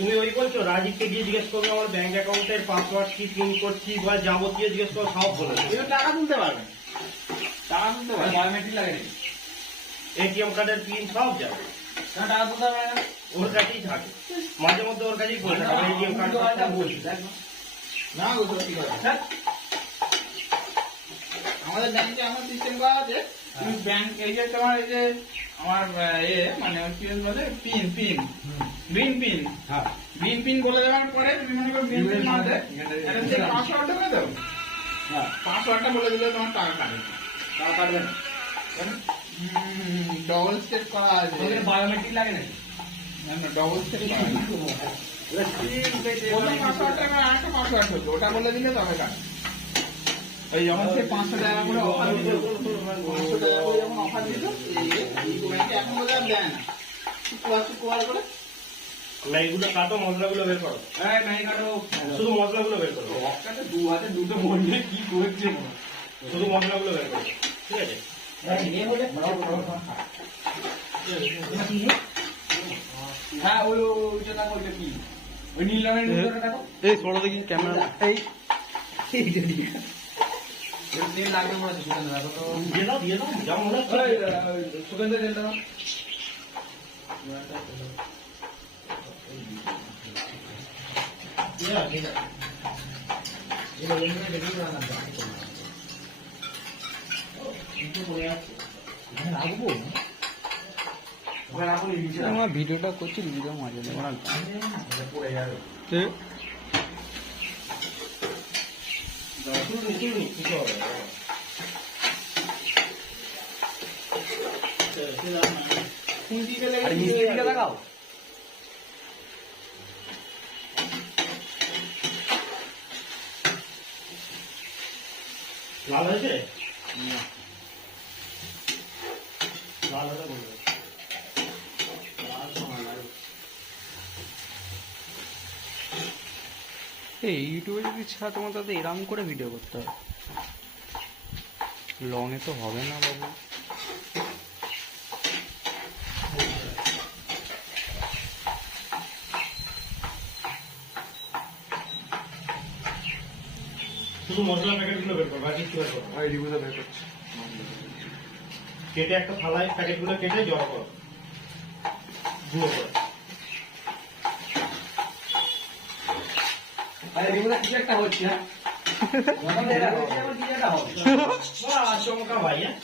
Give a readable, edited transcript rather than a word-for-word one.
তুমি ওই বলছো রাজীবকে গিয়ে জিজ্ঞেস করবে আমার ব্যাংক অ্যাকাউন্টের পাসওয়ার্ড কি পিন করছি বা যাবতীয় জিজ্ঞেস করো সব বলে দেবে। টাকা তুলতে পারবেন, টাকা তুলতে পারবেন, বায়োমেট্রিক লাগে নাকি? এটিএম কার্ডের পিন সব যাবে, টাকা তুলতে পারবেন না, ওর কাছেই থাকে, মাঝে মধ্যে ওর কাছেই বলে থাকে এটিএম কার্ড বলছি না ওগুলো কি করে আমাদের ব্যাংকে আমার সিস্টেম করা আছে। তুমি ব্যাংক এই যে তোমার এই যে আমার মানে কি বলে পিন পিন গ্রিন পিন, হ্যাঁ গ্রিন পিন বলে দেওয়ার পরে তুমি মনে করো গ্রিন পিন মারতে এটা যে পাসওয়ার্ডটা বলে দাও, হ্যাঁ পাসওয়ার্ডটা বলে দিলে তোমার টাকা কাটবে, টাকা কাটবে না। ডবল স্টেপ করা আছে, বায়োমেট্রিক লাগে নাকি? না না ডবল স্টেপ করা আছে। পাসওয়ার্ডটা আরেকটা পাসওয়ার্ড হচ্ছে, ওটা বলে দিলে তবে কাটবে। ওই যখন সে 500 টাকা করে অফার দিত, 500 টাকা করে যখন অফার দিত এই ব্যাংকে এখন বোধ হয় দেয় না, কোয়ার করে না। এগুলো কাটো, মশলাগুলো বের করো, নাই কাটো, শুধু মশলাগুলো বের করো, একটা দু হাতে দুটো মনে কি করছে, শুধু মশলাগুলো বের করো, ঠিক আছে? হ্যাঁ ওই ওইটা ওইটা কি ওই নীল রঙের নোটটা দেখো, এই ছোট দেখি ক্যামেরা এই তেল লাগবে মনে হচ্ছে সুগন্ধ, দেখো তো দিয়ে দাও যা মনে হচ্ছে। সুগন্ধ তেলটা দাও। আমার ভিডিওটা করছি, ভিডিও মাঝে দেবো না। মিস্ত্রিকে লাগাও, লাল হয়েছে, লাল হলে বলবে। এই ইউটিউবে যদি ছাড়া তোমার তাতে এরম করে ভিডিও করতে হবে, লং এ তো হবে না বাবু। শুধু মশলা প্যাকেটগুলো বের করো, বাকি কি বের করো? বের করছি, কেটে একটা থালায় প্যাকেটগুলো কেটে জড়ো করো, গুঁড়ো করো। কিছু একটা হচ্ছে, চমকা ভাই, হ্যাঁ